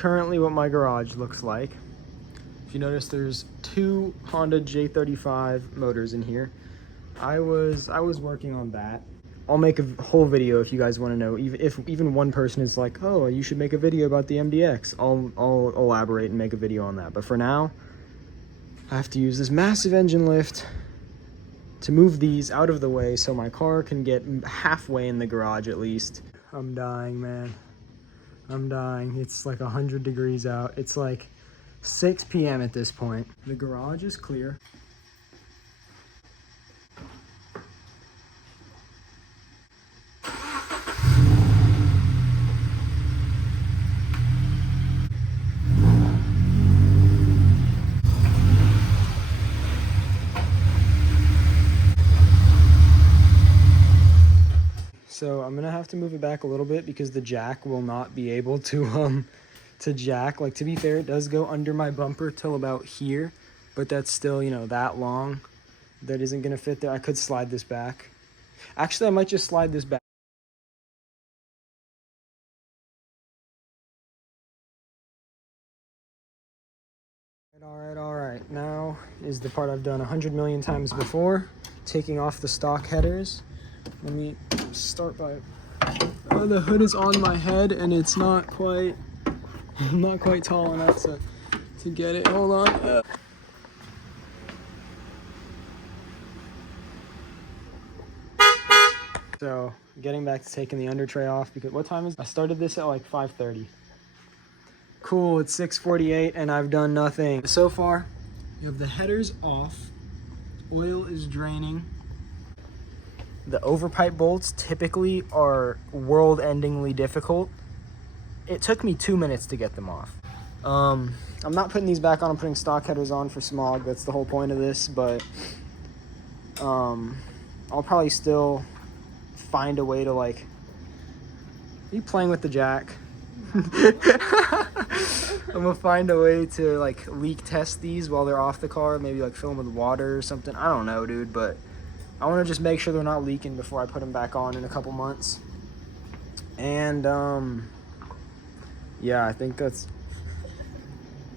currently what my garage looks like. If you notice, there's 2 Honda J35 motors in here. I was working on that. I'll make a whole video if you guys want to know. If even one person is like, oh, you should make a video about the MDX, I'll elaborate and make a video on that. But for now, I have to use this massive engine lift to move these out of the way so my car can get halfway in the garage at least. I'm dying, man. I'm dying. It's like 100 degrees out. It's like 6 p.m. at this point. The garage is clear. So I'm gonna have to move it back a little bit because the jack will not be able to jack. Like, to be fair, it does go under my bumper till about here, but that's still, you know, that long. That isn't gonna fit there. I could slide this back. Actually, I might just slide this back. All right. Now is the part I've done 100 million times before, taking off the stock headers. Let me start by, the hood is on my head and it's not quite, I'm not quite tall enough to get it. Hold on. So getting back to taking the under tray off, because what time is it? I started this at like 5:30. Cool, it's 6:48 and I've done nothing. So far, you have the headers off, oil is draining. The overpipe bolts typically are world-endingly difficult. It took me 2 minutes to get them off. I'm not putting these back on, I'm putting stock headers on for smog. That's the whole point of this, but I'll probably still find a way to, like, are you playing with the jack? I'm gonna find a way to, like, leak test these while they're off the car, maybe like fill them with water or something. I don't know, dude, but I want to just make sure they're not leaking before I put them back on in a couple months. And yeah, I think that's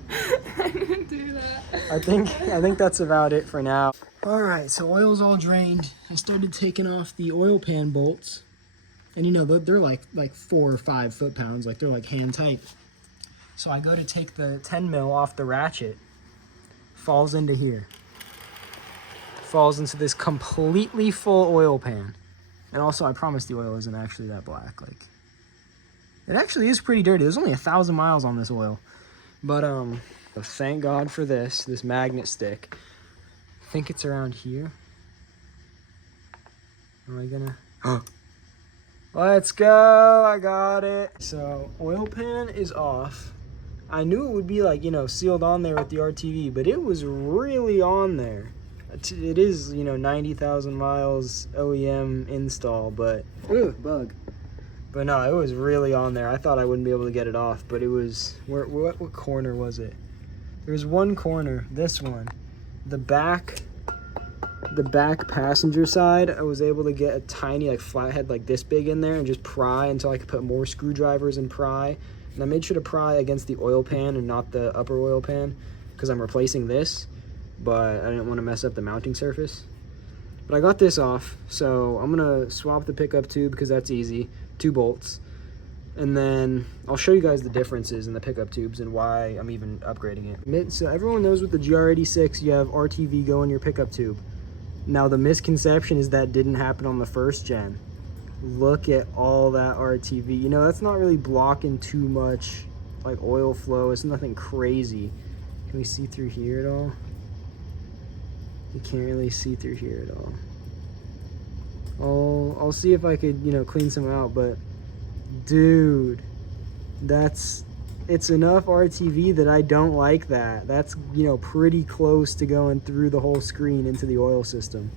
I didn't do that. I think that's about it for now. All right, so oil's all drained. I started taking off the oil pan bolts, and you know they're like 4 or 5 foot-pounds, like they're like hand tight. So I go to take the 10 mil off the ratchet, falls into here, falls into this completely full oil pan. And also, I promise the oil isn't actually that black. Like, it actually is pretty dirty. There's only 1,000 miles on this oil, but thank God for this magnet stick. I think it's around here. Am I gonna? Let's go! I got it. So oil pan is off. I knew it would be, like, you know, sealed on there with the RTV, but it was really on there. It is, you know, 90,000 miles OEM install, but bug. But no, it was really on there. I thought I wouldn't be able to get it off, but it was, what corner was it? There was one corner, this one, the back passenger side. I was able to get a tiny, like, flathead like this big in there and just pry until I could put more screwdrivers and pry. And I made sure to pry against the oil pan and not the upper oil pan because I'm replacing this, but I didn't want to mess up the mounting surface. But I got this off, so I'm gonna swap the pickup tube because that's easy, 2 bolts. And then I'll show you guys the differences in the pickup tubes and why I'm even upgrading it. So everyone knows with the GR86, you have RTV go in your pickup tube. Now the misconception is that didn't happen on the first gen. Look at all that RTV. You know, that's not really blocking too much, like, oil flow. It's nothing crazy. Can we see through here at all? You can't really see through here at all. I'll see if I could, you know, clean some out, but dude, it's enough RTV that I don't like that. That's, you know, pretty close to going through the whole screen into the oil system.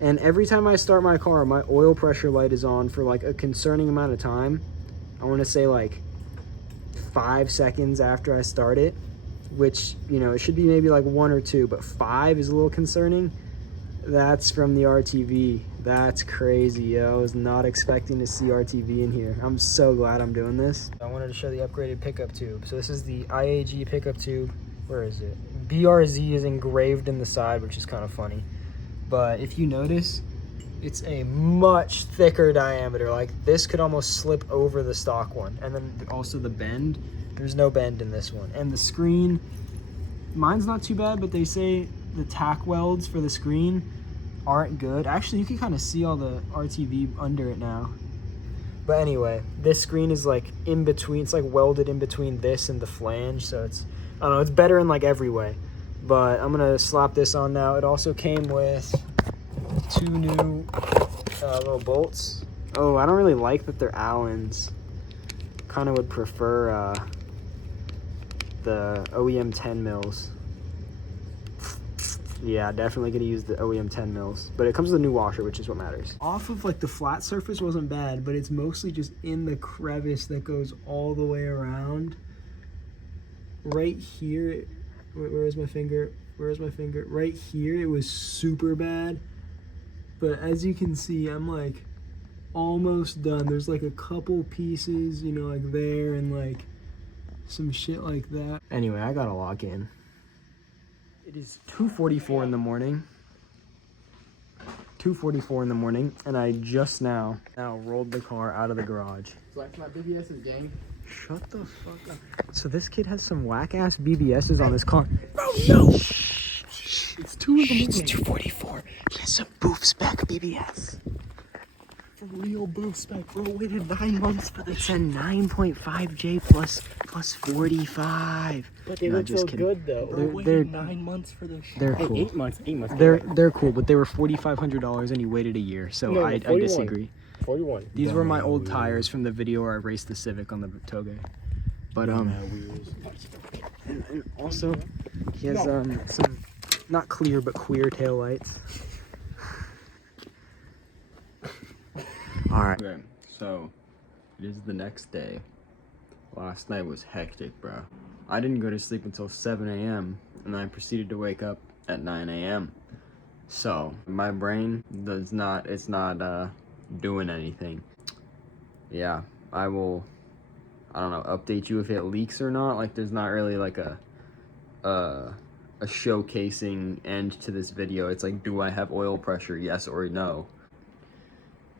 And every time I start my car, my oil pressure light is on for, like, a concerning amount of time. I want to say, like, 5 seconds after I start it, which, you know, it should be maybe like 1 or 2, but 5 is a little concerning. That's from the RTV. That's crazy, yo. I was not expecting to see RTV in here. I'm so glad I'm doing this. I wanted to show the upgraded pickup tube. So this is the IAG pickup tube. Where is it? BRZ is engraved in the side, which is kind of funny. But if you notice, it's a much thicker diameter. Like this could almost slip over the stock one. And then also the bend, there's no bend in this one. And the screen, mine's not too bad, but they say the tack welds for the screen aren't good. Actually, you can kind of see all the RTV under it now. But anyway, this screen is like in between. It's like welded in between this and the flange. So it's, I don't know, it's better in like every way. But I'm gonna slap this on now. It also came with 2 new little bolts. Oh, I don't really like that they're Allens. Kind of would prefer the OEM 10 mils. Yeah, definitely gonna use the OEM 10 mils, but it comes with a new washer, which is what matters. Off of like the flat surface wasn't bad, but it's mostly just in the crevice that goes all the way around. Right here, where's my finger? Where's my finger? Right here, it was super bad. But as you can see, I'm like almost done. There's like a couple pieces, you know, like there and like some shit like that. Anyway, I gotta lock in. It is 2:44 in the morning. 2:44 in the morning, and I just now rolled the car out of the garage. Flex my BBS's, gang. Shut the fuck up. So this kid has some whack-ass BBS's on this car. Bro, no! It's 2 in the morning. It's 2:44. He has some boof spec BBS. For real, bro, spec. Bro, waited 9 months for this. It's a 9.5J plus 45. But they No, look just so kidding. good, though. Bro, They're- waited 9 months for this shit. They're Hey, cool. 8 months. 8 months. They're cool, but they were $4,500 and he waited a year, so No, I 41. disagree. 41. These were my old tires from the video where I raced the Civic on the Toge. But and also he has some not clear but queer tail lights. All right. Okay, so it is the next day. Last night was hectic, bro. I didn't go to sleep until 7 a.m. and I proceeded to wake up at 9 a.m. So my brain it's not doing anything. Yeah, I don't know, update you if it leaks or not. Like there's not really like a showcasing end to this video. It's like, do I have oil pressure? Yes or no.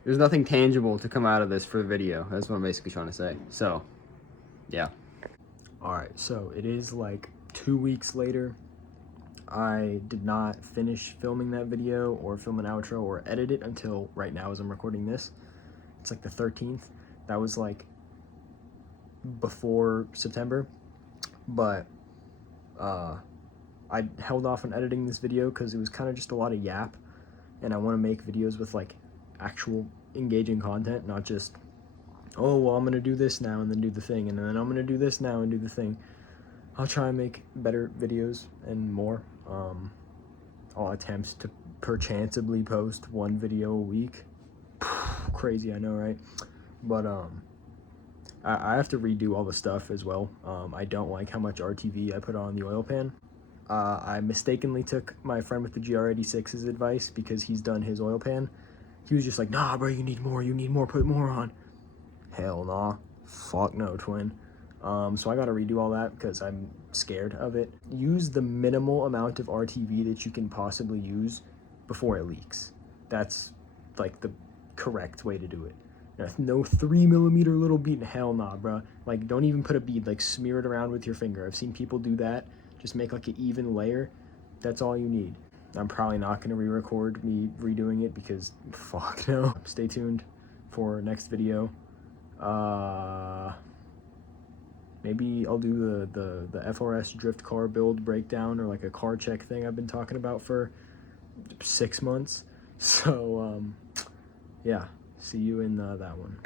There's nothing tangible to come out of this for the video. That's what I'm basically trying to say. So, yeah. All right, so it is like 2 weeks later. I did not finish filming that video or film an outro or edit it until right now as I'm recording this. It's like the 13th. That was like before September, but I held off on editing this video because it was kind of just a lot of yap, and I want to make videos with like actual engaging content, not just, oh well, I'm gonna do this now and then do the thing, and then I'm gonna do this now and do the thing. I'll try and make better videos and more. I'll attempt to perchancebly post 1 video a week. Crazy, I know, right? But I have to redo all the stuff as well. I don't like how much RTV I put on the oil pan. I mistakenly took my friend with the GR86's advice because he's done his oil pan. He was just like, nah, bro, you need more, put more on. Hell nah. Fuck no, twin. So I gotta redo all that because I'm scared of it. Use the minimal amount of RTV that you can possibly use before it leaks. That's like the correct way to do it. No 3mm little bead, hell nah, bro. Like, don't even put a bead, like smear it around with your finger. I've seen people do that. Just make like an even layer. That's all you need. I'm probably not gonna re-record me redoing it because fuck no. Stay tuned for next video. Maybe I'll do the FRS drift car build breakdown or like a car check thing I've been talking about for 6 months. So yeah, see you in that one.